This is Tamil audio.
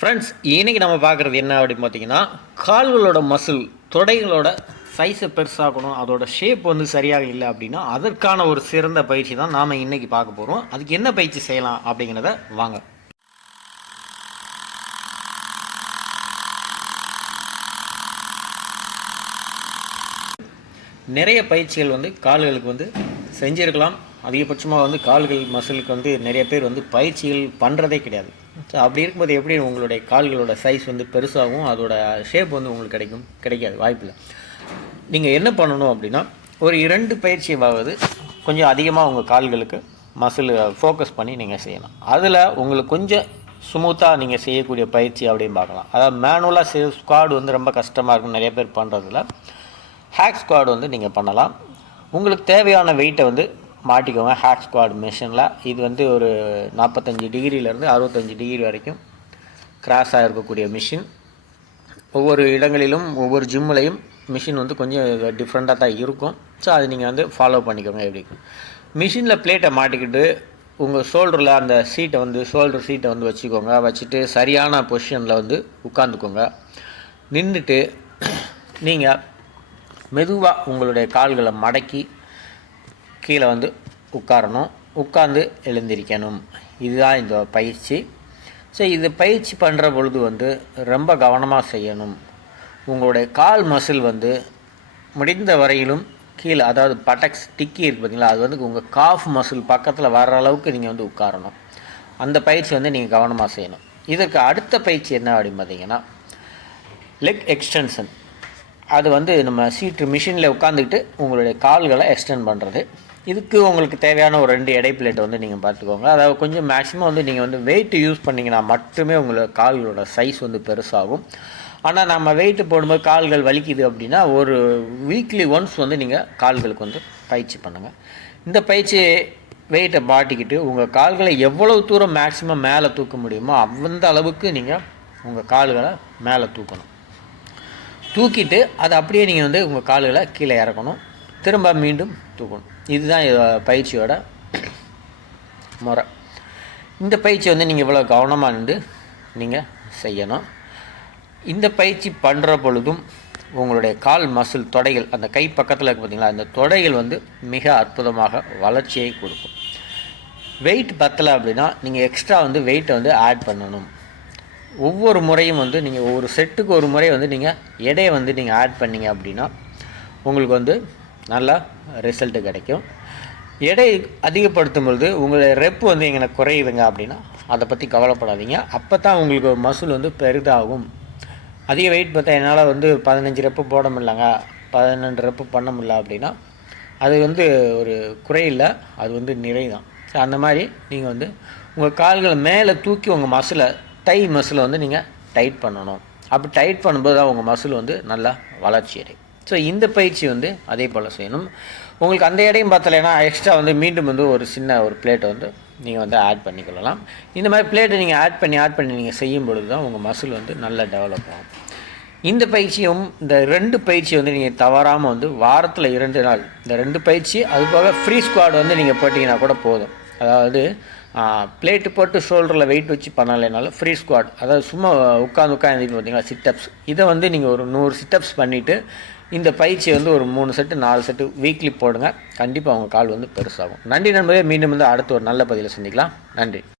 ஃப்ரெண்ட்ஸ் இன்றைக்கி நம்ம பார்க்குறது என்ன அப்படின்னு பார்த்தீங்கன்னா கால்களோட மசில் தொடைகளோட சைஸை பெருசாகணும் அதோட ஷேப் வந்து சரியாக இல்லை அப்படின்னா அதற்கான ஒரு சிறந்த பயிற்சி தான் நாம் இன்றைக்கி பார்க்க போகிறோம் அதுக்கு என்ன பயிற்சி செய்யலாம் அப்படிங்கிறத வாங்க. நிறைய பயிற்சிகள் வந்து கால்களுக்கு வந்து செஞ்சிருக்கலாம். அதிகபட்சமாக வந்து கால்கள் மசிலுக்கு வந்து நிறைய பேர் வந்து பயிற்சிகள் பண்ணுறதே கிடையாது. ஸோ அப்படி இருக்கும்போது எப்படி உங்களுடைய கால்களோட சைஸ் வந்து பெருசாகும்? அதோட ஷேப் வந்து உங்களுக்கு கிடைக்கும் கிடைக்காது வாய்ப்பில்லை. நீங்கள் என்ன பண்ணணும் அப்படின்னா ஒரு இரண்டு பயிற்சியாவது கொஞ்சம் அதிகமாக உங்கள் கால்களுக்கு மசில் ஃபோக்கஸ் பண்ணி நீங்கள் செய்யணும். அதில் உங்களுக்கு கொஞ்சம் ஸ்மூத்தாக நீங்கள் செய்யக்கூடிய பயிற்சி அப்படின்னு பார்க்கலாம். அதாவது மேனுவலாக சே ஸ்குவாடு வந்து ரொம்ப கஷ்டமாக இருக்கும் நிறைய பேர் பண்ணுறதுல ஹேக் ஸ்குவாடு வந்து நீங்கள் பண்ணலாம். உங்களுக்கு தேவையான வெயிட்டை வந்து மாட்டிக்கோங்க ஹேக் ஸ்குவாட் மிஷினில் இது வந்து ஒரு நாற்பத்தஞ்சு டிகிரியிலேருந்து அறுபத்தஞ்சு டிகிரி வரைக்கும் கிராஸ் ஆகிருக்கக்கூடிய மிஷின் ஒவ்வொரு இடங்களிலும் ஒவ்வொரு ஜிம்முலையும் மிஷின் வந்து கொஞ்சம் டிஃப்ரெண்ட்டாக தான் இருக்கும். ஸோ அது நீங்கள் வந்து ஃபாலோ பண்ணிக்கோங்க எப்படி. மிஷினில் பிளேட்டை மாட்டிக்கிட்டு உங்கள் ஷோல்டரில் அந்த சீட்டை வந்து ஷோல்டர் சீட்டை வந்து வச்சுக்கோங்க. வச்சுட்டு சரியான பொசிஷனில் வந்து உட்காந்துக்கோங்க நின்றுட்டு நீங்கள் மெதுவாக உங்களுடைய கால்களை மடக்கி கீழே வந்து உட்காரணும். உட்காந்து எழுந்திரிக்கணும். இதுதான் இந்த பயிற்சி. ஸோ இது பயிற்சி பண்ணுற பொழுது வந்து ரொம்ப கவனமாக செய்யணும். உங்களுடைய கால் மசில் வந்து முடிந்த வரையிலும் கீழே அதாவது பட்டக்ஸ் டிக்கி இருக்கு பார்த்தீங்களா அது வந்து உங்கள் காஃப் மசில் பக்கத்தில் வர்ற அளவுக்கு நீங்கள் வந்து உட்காரணும். அந்த பயிற்சி வந்து நீங்கள் கவனமாக செய்யணும். இதற்கு அடுத்த பயிற்சி என்ன அப்படின்னு பார்த்தீங்கன்னா லெக் எக்ஸ்டென்ஷன் அது வந்து நம்ம சீட்டு மிஷினில் உட்காந்துக்கிட்டு உங்களுடைய கால்களை எக்ஸ்டெண்ட் பண்ணுறது இதுக்கு உங்களுக்கு தேவையான ஒரு ரெண்டு எடை பிளேட் வந்து நீங்கள் பார்த்துக்கோங்க. அதாவது கொஞ்சம் மேக்ஸிமம் வந்து நீங்கள் வந்து வெயிட் யூஸ் பண்ணிங்கன்னா மட்டுமே உங்களோட கால்களோட சைஸ் வந்து பெருசாகும். ஆனால் நம்ம வெயிட் போடும்போது கால்கள் வலிக்குது அப்படின்னா ஒரு வீக்லி ஒன்ஸ் வந்து நீங்கள் கால்களுக்கு வந்து பயிற்சி பண்ணுங்கள் இந்த பயிற்சி வெயிட்டை மாட்டிக்கிட்டு உங்கள் கால்களை எவ்வளவு தூரம் மேக்ஸிமம் மேலே தூக்க முடியுமோ அந்த அளவுக்கு நீங்கள் உங்கள் கால்களை மேலே தூக்கணும். தூக்கிட்டு அதை அப்படியே நீங்கள் வந்து உங்கள் கால்களை கீழே இறக்கணும். திரும்ப மீண்டும் தூக்கணும். இதுதான் பயிற்சியோட முறை. இந்த பயிற்சி வந்து நீங்கள் இவ்வளோ கவனமாக நின்று நீங்கள் செய்யணும். இந்த பயிற்சி பண்ணுற பொழுதும் உங்களுடைய கால் மசில் தொடைகள் அந்த கை பக்கத்தில் இருக்கு பார்த்தீங்களா அந்த தொடைகள் வந்து மிக அற்புதமாக வளர்ச்சியை கொடுக்கும். வெயிட் பத்தலை அப்படின்னா நீங்கள் எக்ஸ்ட்ரா வந்து வெயிட்டை வந்து ஆட் பண்ணணும். ஒவ்வொரு முறையும் வந்து நீங்கள் ஒவ்வொரு செட்டுக்கு ஒரு முறை வந்து நீங்கள் எடையை வந்து நீங்கள் ஆட் பண்ணீங்க அப்படின்னா உங்களுக்கு வந்து நல்லா ரிசல்ட்டு கிடைக்கும். எடை அதிகப்படுத்தும் பொழுது உங்களுடைய ரெப்பு வந்து எங்கே குறையுதுங்க அப்படின்னா அதை பற்றி கவலைப்படாதீங்க. அப்போ தான் உங்களுக்கு மசில் வந்து பெரிதாகும். அதிக வெயிட் பார்த்தா என்னால் வந்து பதினஞ்சு ரெப்பு போட முடியலங்க. பதினெண்டு ரெப்பு பண்ண முடியல அப்படின்னா அது வந்து ஒரு குறையில்லை அது வந்து நிறை தான் ஸோ அந்த மாதிரி நீங்கள் வந்து உங்கள் கால்களை மேலே தூக்கி உங்கள் மசிலை டை மசிலை வந்து நீங்கள் டைட் பண்ணணும். அப்படி டைட் பண்ணும்போது தான் உங்கள் மசில் வந்து நல்லா வளர்ச்சி அடையும். ஸோ இந்த பயிற்சி வந்து அதே போல் செய்யணும். உங்களுக்கு அந்த இடையும் பார்த்தலைன்னா எக்ஸ்ட்ரா வந்து மீண்டும் வந்து ஒரு சின்ன ஒரு பிளேட்டை வந்து நீங்கள் வந்து ஆட் பண்ணிக்கொள்ளலாம். இந்த மாதிரி பிளேட்டை நீங்கள் ஆட் பண்ணி ஆட் பண்ணி நீங்கள் செய்யும் பொழுது தான் உங்கள் மசில் வந்து நல்லா டெவலப் ஆகும். இந்த பயிற்சியும் இந்த ரெண்டு பயிற்சி வந்து நீங்கள் தவறாமல் வந்து வாரத்தில் இரண்டு நாள் இந்த ரெண்டு பயிற்சி அது போக ஃப்ரீ ஸ்குவாட் வந்து நீங்கள் போட்டிங்கன்னா கூட போதும். அதாவது பிளேட்டு போட்டு ஷோல்டரில் வெயிட் வச்சு பண்ணலைனாலும் ஃப்ரீ ஸ்குவாட் அதாவது சும்மா உட்காந்து உட்காந்து பார்த்தீங்களா சிட்டப்ஸ் இதை வந்து நீங்கள் ஒரு நூறு சிட்டப்ஸ் பண்ணிவிட்டு இந்த பயிற்சி வந்து ஒரு மூணு செட்டு நாலு செட்டு வீக்லி போடுங்க. கண்டிப்பாக உங்கள் கால் வந்து பெருசாகும். நன்றி நண்பர்களே. மீண்டும் வந்து அடுத்து ஒரு நல்ல பதிவில் சந்திக்கலாம். நன்றி.